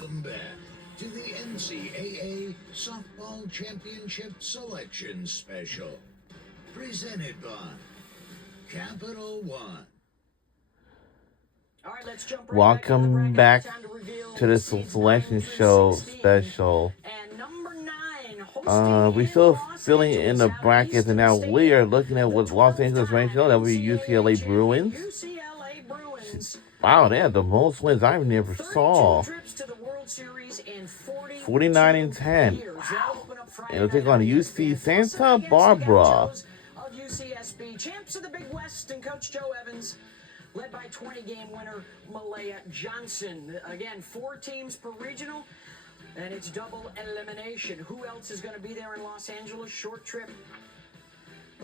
Welcome back to the NCAA Softball Championship Selection Special, presented by Capital One. All right, let's jump right Welcome back to the seeds selection 9 through show 16. special. And number 9, hosting We in still Los filling in the Angeles out of brackets, and Eastern now we Stadium, are looking at the what Los 12th Angeles Rangers time know. That would be NCAA UCLA champion Bruins. UCLA Bruins. Wow, they have the most wins I've never 32 saw. trips to the World Series in 49 and 10. years. Wow. It'll take on UC Santa Barbara. Of UCSB, champs of the Big West, and Coach Joe Evans, led by 20-game winner Malaya Johnson. Again, 4 teams per regional, and it's double elimination. Who else is going to be there in Los Angeles? Short trip.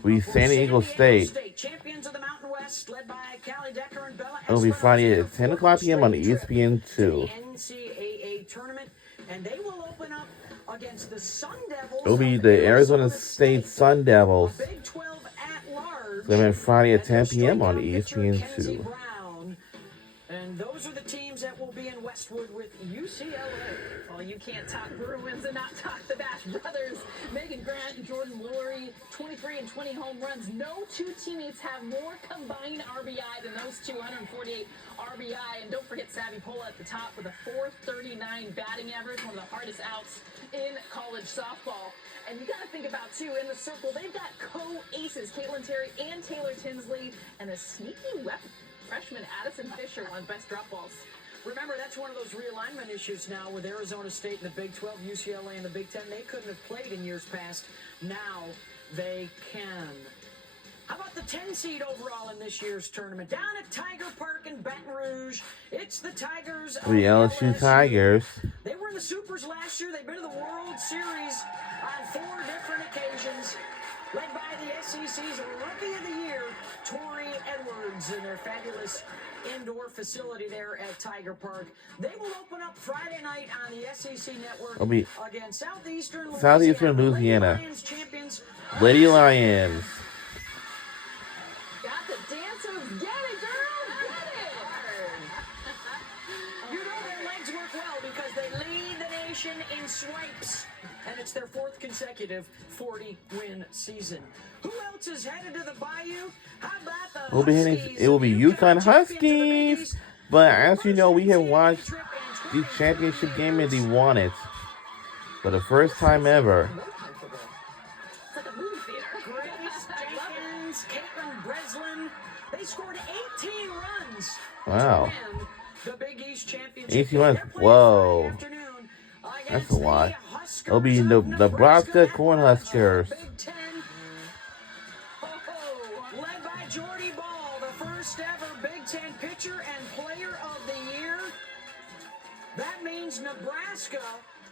We San Diego State. Champions of the Mountain West, led by Callie Decker and Bella. It'll be Friday at 10 o'clock p.m. on ESPN2. The NCAA tournament, and they will open up against the Sun Devils. It'll be the Arizona State Sun Devils. Big 12 at large. They're Friday at 10 p.m. on ESPN2. And those are the teams that will be in Westwood with UCLA. Well, you can't talk Bruins and not talk the Bash brothers. Megan Grant and Jordan Lurie, 23 and 20 home runs. No two teammates have more combined RBI than those 248 RBI. And don't forget Savvy Pola at the top with a .439 batting average, one of the hardest outs in college softball. And you got to think about, too, in the circle, they've got co-aces, Caitlin Terry and Taylor Tinsley, and a sneaky weapon. Freshman Addison Fisher won best drop balls. Remember, that's one of those realignment issues now with Arizona State in the Big 12, UCLA in the Big 10. They couldn't have played in years past. Now they can. How about the 10 seed overall in this year's tournament? Down at Tiger Park in Baton Rouge, it's the Tigers. The LSU Tigers. They were in the Supers last year. They've been to the World Series on 4 different occasions. Led by the SEC's Rookie of the Year, Tori Edwards, in their fabulous indoor facility there at Tiger Park. They will open up Friday night on the SEC Network against Southeastern Louisiana. Lions champions. Lady Lions. Got the dancers. Get it, girl. Get it. You know their legs work well because they lead the nation in swipes. And it's their 4th consecutive 40-win season. Who else is headed to the Bayou? How about the Huskies? It will be UConn Huskies. But as you know, we have watched the championship game and they won it for the first time ever. It's like a movie theater. Grace Jenkins, Caitlin Breslin, they scored 18 runs. Wow. To win the Big East Championship. 18 runs. Whoa. That's a lot. It'll be the Nebraska Cornhuskers. Led by Jordy Ball, the first ever Big Ten pitcher and player of the year. That means Nebraska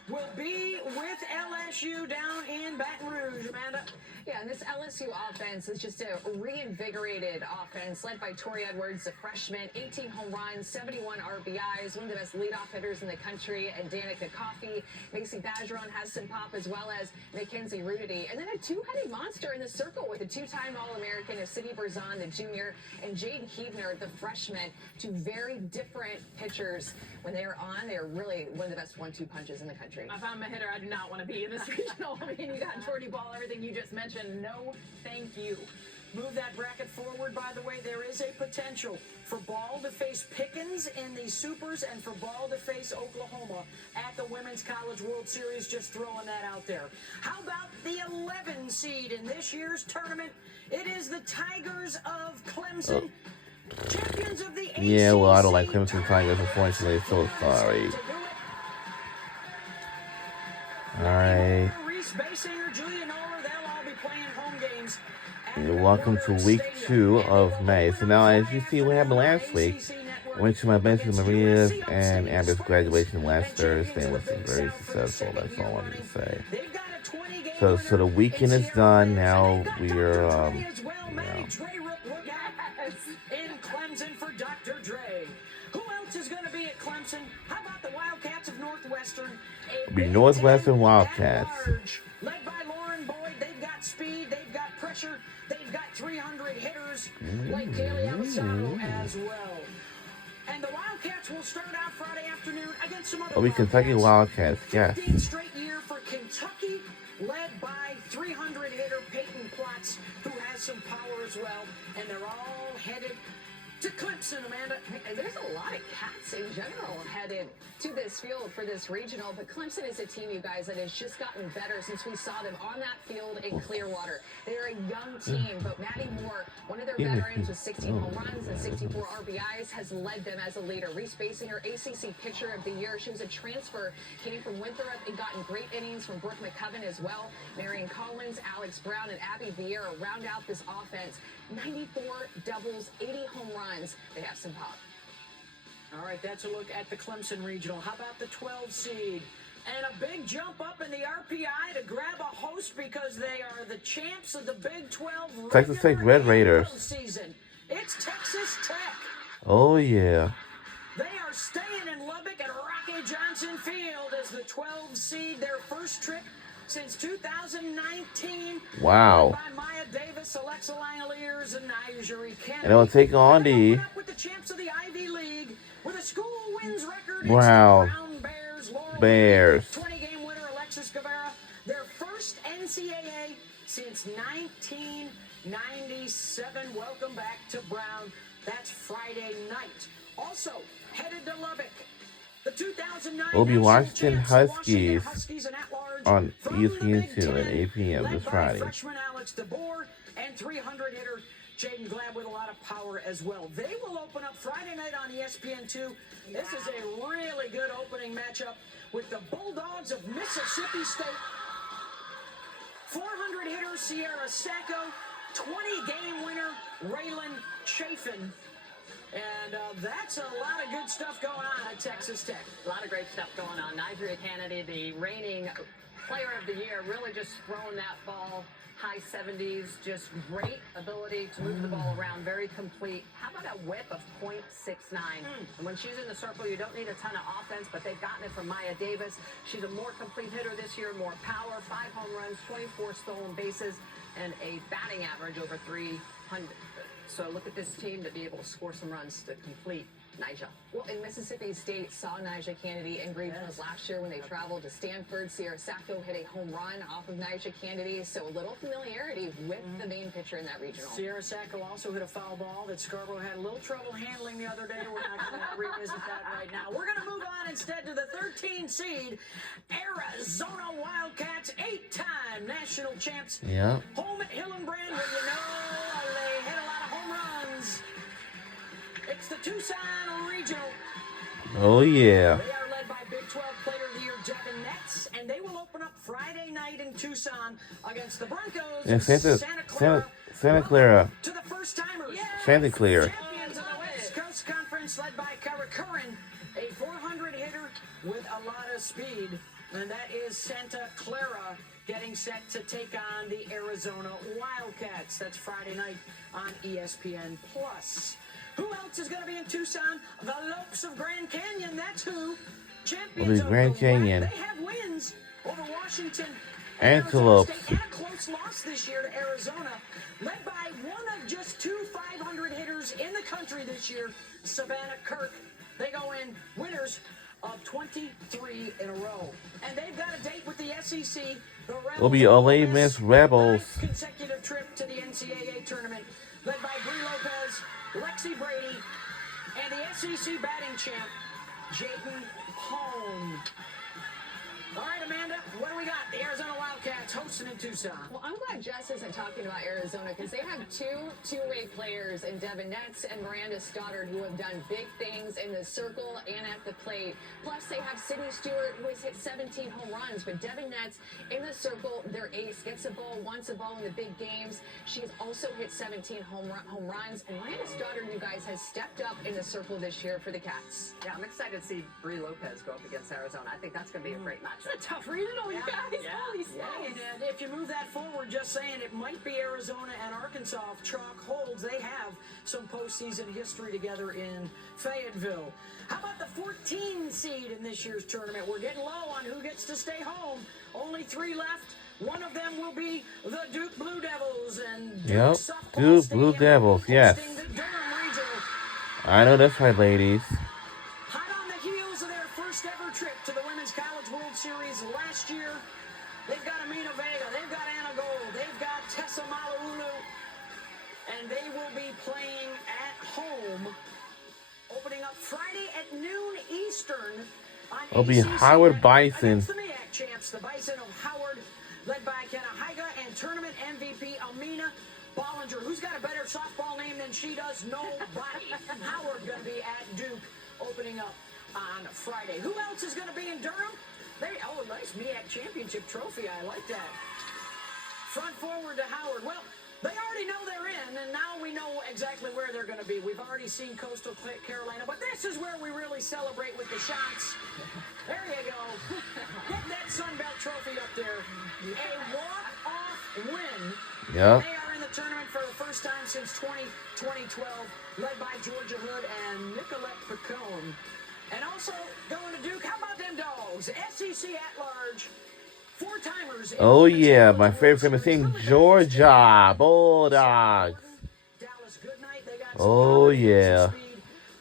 will be with LSU down in Baton Rouge, Amanda. Yeah, and this LSU offense is just a reinvigorated offense led by Tori Edwards, a freshman, 18 home runs, 71 RBIs, one of the best leadoff hitters in the country, and Danica Coffey. Macy Bajeron has some pop, as well as Mackenzie Rudity. And then a two-headed monster in the circle with a 2-time All-American of Cindy Berzon, the junior, and Jaden Huebner, the freshman. 2 very different pitchers. When they're on, they're really one of the best 1-2 punches in the country. If I'm a hitter, I do not want to be in this regional. I mean, you got Jordy Ball, everything you just mentioned. No, thank you. Move that bracket forward, by the way. There is a potential for Ball to face Pickens in the Supers and for Ball to face Oklahoma at the Women's College World Series. Just throwing that out there. How about the 11 seed in this year's tournament? It is the Tigers of Clemson. Champions of the ACC. Yeah, well, I don't like Clemson Tigers, unfortunately. So sorry. All right. Reese Basinger, Julia Noller, they'll all be playing home games. Welcome to week 2 of May. So now, as you see, what happened last week, I went to my Benson Maria's and Amber's graduation last Thursday, which was very successful. That's all I wanted to say. So the weekend is done. Now we are, in Clemson for Dr. Dre. Who else is going to be at Clemson? How about the Wildcats of Northwestern? Be Northwestern Wildcats. Led by Lauren Boyd, they've got speed, they've got pressure, they've got 300 hitters like Kaylee Avasano as well. And the Wildcats will start out Friday afternoon against some other Oh, we Kentucky Wildcats, yes. 15th straight year for Kentucky, led by 300 hitter Peyton Plotz, who has some power as well, and they're all headed to Clemson, Amanda. There's a lot of Cats in general headed to this field for this regional, but Clemson is a team, you guys, that has just gotten better since we saw them on that field in Clearwater. They're a young team, but Maddie Moore, one of their veterans with 16 home runs and 64 RBIs, has led them as a leader. Reese Basinger, ACC Pitcher of the Year. She was a transfer, came from Winthrop and gotten great innings from Brooke McCubbin as well. Marion Collins, Alex Brown, and Abby Vieira round out this offense. 94 doubles, 80 home runs. They have some pop. All right, that's a look at the Clemson Regional. How about the 12 seed? And a big jump up in the RPI to grab a host because they are the champs of the Big 12 Texas Tech Red Raiders. Season. It's Texas Tech. Oh, yeah. They are staying in Lubbock at Rocky Johnson Field as the 12 seed, their first trip since 2019. Wow. By Maya Davis, Alexa Langoliers, and Nigeri Kennedy. And they'll take on the With the champs of the Ivy League with a school wins record. Wow. Brown Bears. Laurel Bears. 20-game winner Alexis Guevara. Their first NCAA since 1997. Welcome back to Brown. That's Friday night. Also headed to Lubbock. The 2009 We'll be watching National champs, Huskies Huskies and at-large on from the ESPN2 Big at Ten, 8 p.m. led this by Friday. Freshman Alex DeBoer and 300 hitter Jaden Glad with a lot of power as well. They will open up Friday night on ESPN2. This is a really good opening matchup with the Bulldogs of Mississippi State. 400 hitter Sierra Sacco, 20-game winner Raylan Chafin. And that's a lot of good stuff going on at Texas Tech. A lot of great stuff going on. Nigeri Kennedy, the reigning player of the year, really just throwing that ball high 70s. Just great ability to move the ball around, very complete. How about a whip of .69? And when she's in the circle, you don't need a ton of offense, but they've gotten it from Maya Davis. She's a more complete hitter this year, more power, 5 home runs, 24 stolen bases, and a batting average over 300. So look at this team to be able to score some runs to complete Nyjah. Well, in Mississippi State saw Nyjah Kennedy in regionals last year when they traveled to Stanford. Sierra Sacco hit a home run off of Nyjah Kennedy, so a little familiarity with the main pitcher in that regional. Sierra Sacco also hit a foul ball that Scarborough had a little trouble handling the other day. We're not going to revisit that right now. We're going to move on instead to the 13 seed Arizona Wildcats, 8-time national champs. Yeah. Home at Hillenbrand, where you know they hit a lot of home runs. It's the Tucson Regional. Oh, yeah. They are led by Big 12 Player of the Year Devin Netz, and they will open up Friday night in Tucson against the Broncos. And Santa Clara. To the first timers. Santa Clara. Champions of the West Coast Conference, led by Kara Curran, a 400 hitter with a lot of speed. And that is Santa Clara getting set to take on the Arizona Wildcats. That's Friday night on ESPN+. Who else is going to be in Tucson? The Lopes of Grand Canyon. That's who. Champions of Grand the Canyon. West. They have wins over Washington Antelopes. Arizona State, and a close loss this year to Arizona, led by one of just 2 500 hitters in the country this year, Savannah Kirk. They go in winners of 23 in a row. And they've got a date with the SEC. The Rebels Will be Ole Miss Rebels. 9th consecutive trip to the NCAA tournament, led by Brie Lopez, Lexi Brady, and the SEC batting champ, Jaden Hone. All right, Amanda, what do we got? The Arizona Wildcats hosting in Tucson. Well, I'm glad Jess isn't talking about Arizona because they have two-way players in Devin Netz and Miranda Stoddard who have done big things in the circle and at the plate. Plus, they have Sydney Stewart who has hit 17 home runs. But Devin Netz in the circle, their ace, gets a ball, wants a ball in the big games. She's also hit 17 home runs. And Miranda Stoddard, you guys, has stepped up in the circle this year for the Cats. Yeah, I'm excited to see Brie Lopez go up against Arizona. I think that's going to be a great matchup. It's a tough regional, you guys. Holy smokes. And if you move that forward, just saying it might be Arizona and Arkansas if chalk holds. They have some postseason history together in Fayetteville. How about the 14 seed in this year's tournament? We're getting low on who gets to stay home. Only 3 left. One of them will be the Duke Blue Devils. And Yep, Duke Blue Devils, yes. I know that's right, ladies. Women's College World Series last year. They've got Amina Vega. They've got Anna Gold. They've got Tessa Malaulu. And they will be playing at home, opening up Friday at noon Eastern on It'll be ACC Howard Network Bison. against the MEAC champs, the Bison of Howard, led by Kenna Higa and tournament MVP Amina Bollinger. Who's got a better softball name than she does? Nobody. Howard going to be at Duke, opening up on Friday. Who else is going to be in Durham? Nice MEAC championship trophy. I like that. Front forward to Howard. Well, they already know they're in, and now we know exactly where they're going to be. We've already seen Coastal Carolina, but this is where we really celebrate with the shots. There you go. Get that Sun Belt trophy up there. A walk-off win. Yep. They are in the tournament for the first time since 2012, led by Georgia Hood and Nicolette Picone. And also going to Duke. How about them dogs? SEC at large. Four-timers. Oh yeah, my favorite famous team, Georgia Bulldogs. Dallas Goodnight, they got Oh yeah. speed.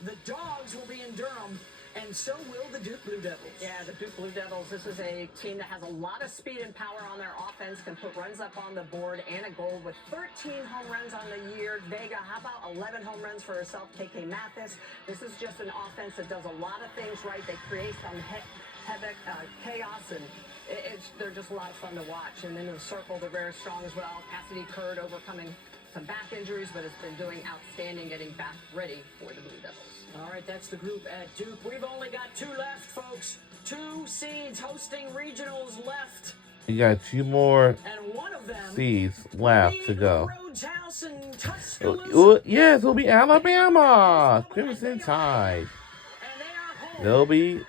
The Dogs will be in Durham, and so will the Duke Blue Devils. Yeah, the Duke Blue Devils, this is a team that has a lot of speed and power on their offense, can put runs up on the board. Anna Gold with 13 home runs on the year. Vega, how about 11 home runs for herself? KK Mathis. This is just an offense that does a lot of things right. They create some chaos, and they're just a lot of fun to watch. And then in the circle, they're very strong as well. Cassidy Curd overcoming some back injuries, but has been doing outstanding, getting back ready for the Blue Devils. All right, that's the group at Duke. We've only got two left, folks. 2 seeds hosting regionals left, You got 2 more and one of them seeds left to go. Rhodes House in Tuscaloosa. Yes, it'll be Alabama. Crimson Tide. And they are home. They'll be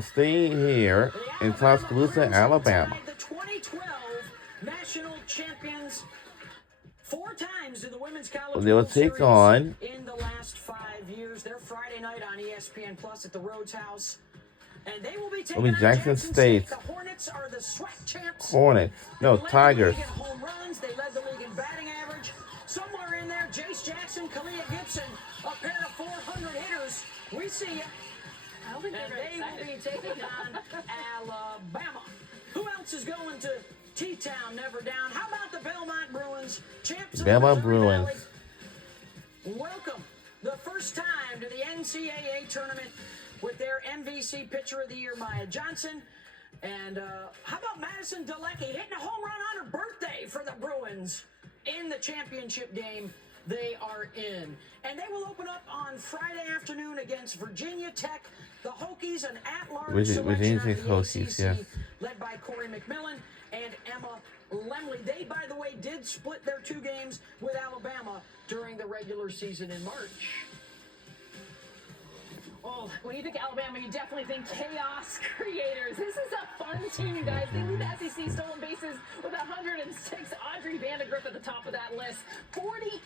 staying here in Tuscaloosa, Alabama. The 2012 national champions. 4 times to the Women's College They will World take Series on in the last 5 years. They're Friday night on ESPN Plus at the Rhodes House. And they will be taking on Jackson State. The Hornets are the SWAC champs. Hornets. No, They led Tigers. the league in home runs. They led the league in batting average. Somewhere in there, Jace Jackson, Kalia Gibson, a pair of 400 hitters. We see you. I don't think And they're very they will excited. be taking on Alabama. Who else is going to T-Town, never down? How about the Belmont Bruins, champs of the Belmont Missouri Bruins. Valley? Welcome, the first time to the NCAA tournament with their MVC Pitcher of the Year, Maya Johnson. And how about Madison Dalecki hitting a home run on her birthday for the Bruins in the championship game they are in. And they will open up on Friday afternoon against Virginia Tech. The Hokies, an at-large Virginia selection Tech of the Hokies, ACC, yes. led by Corey McMillan and Emma Lemley. They, by the way, did split their 2 games with Alabama during the regular season in March. Oh, when you think Alabama, you definitely think chaos creators. This is a fun team, you guys. They lead the SEC stolen bases with 106. Audrey Vandegrift at the top of that list. 48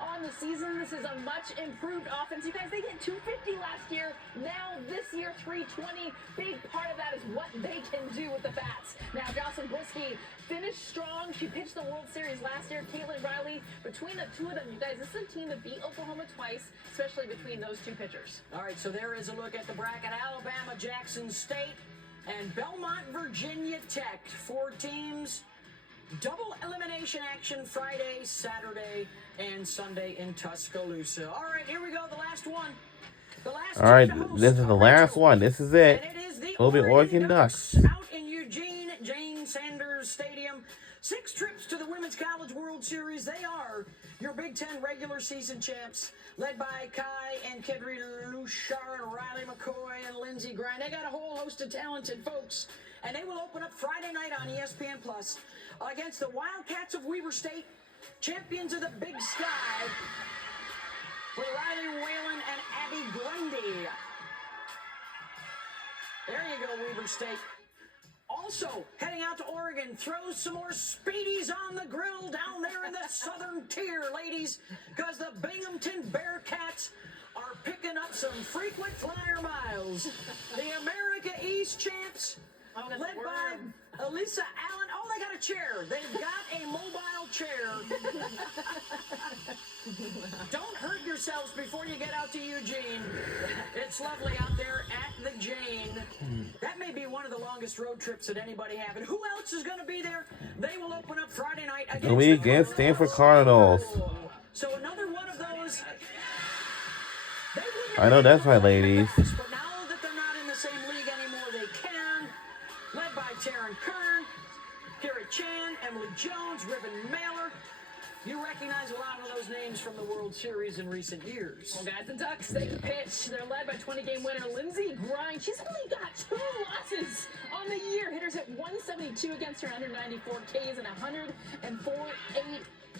on the season. This is a much improved offense. You guys, they hit 250 last year. Now this year, 320. Big part of that is what they can do with the bats. Now, Jocelyn Blisky finished strong. She pitched the World Series last year. Caitlin Riley, between the two of them, you guys, this is a team that beat Oklahoma twice, especially between those 2 pitchers. All right, so there is a look at the bracket. Alabama, Jackson State, and Belmont, Virginia Tech. 4 teams. Double elimination action Friday, Saturday, and Sunday in Tuscaloosa. All right, here we go. The last one. The last All right, team to host this is the last original. one. This is it. And it is the It'll be Oregon Ducks. out in Eugene, Jane Sanders Stadium. 6 trips to the Women's College World Series. They are your Big Ten regular season champs, led by Kai and Kedri Lushar and Riley McCoy and Lindsey Grind. They got a whole host of talented folks, and they will open up Friday night on ESPN Plus against the Wildcats of Weber State, champions of the Big Sky, with Riley Whalen and Abby Grundy. There you go, Weber State. Also, heading out to Oregon, throws some more Speedies on the grill down there in the southern tier, ladies, because the Binghamton Bearcats are picking up some frequent flyer miles. The America East champs, led by Elisa Allen. Oh, they got a chair. They've got a mobile chair. Don't hurt yourselves before you get out to Eugene. It's lovely out there at the Jane. That may be one of the longest road trips that anybody have. And who else is going to be there? They will open up Friday night The week against Stanford Cardinals. So another one of those. I know that's right, ladies. But now that they're not in the same league anymore, they can. Led by Taryn Kern, Garrett Chan, Emily Jones, Ribbon Mailer. You recognize a lot of those names from the World Series in recent years. Well, guys, the Ducks, they pitch. They're led by 20-game winner Lindsey Grimes. She's only got 2 losses on the year. Hitters hit 172 against her, 194 Ks and 104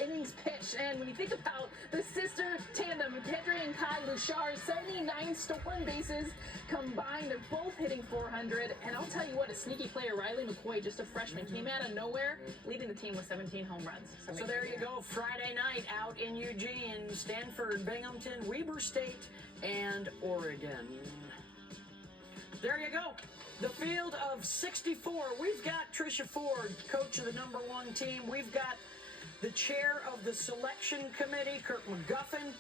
innings pitched. And when you think about the sister tandem, Kendra and Kai Bouchard, 79 stolen bases combined. They're both hitting 400. And I'll tell you what, a sneaky player, Riley McCoy, just a freshman, came out of nowhere, leading the team with 17 home runs. So there you go, Friday night out in Eugene, Stanford, Binghamton, Weber State, and Oregon. There you go. The field of 64. We've got Tricia Ford, coach of the #1 team. We've got the chair of the selection committee, Kirk McGuffin.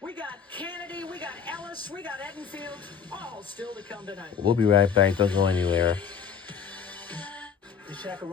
We got Kennedy, we got Ellis, we got Edenfield, all still to come tonight. We'll be right back. Don't go anywhere.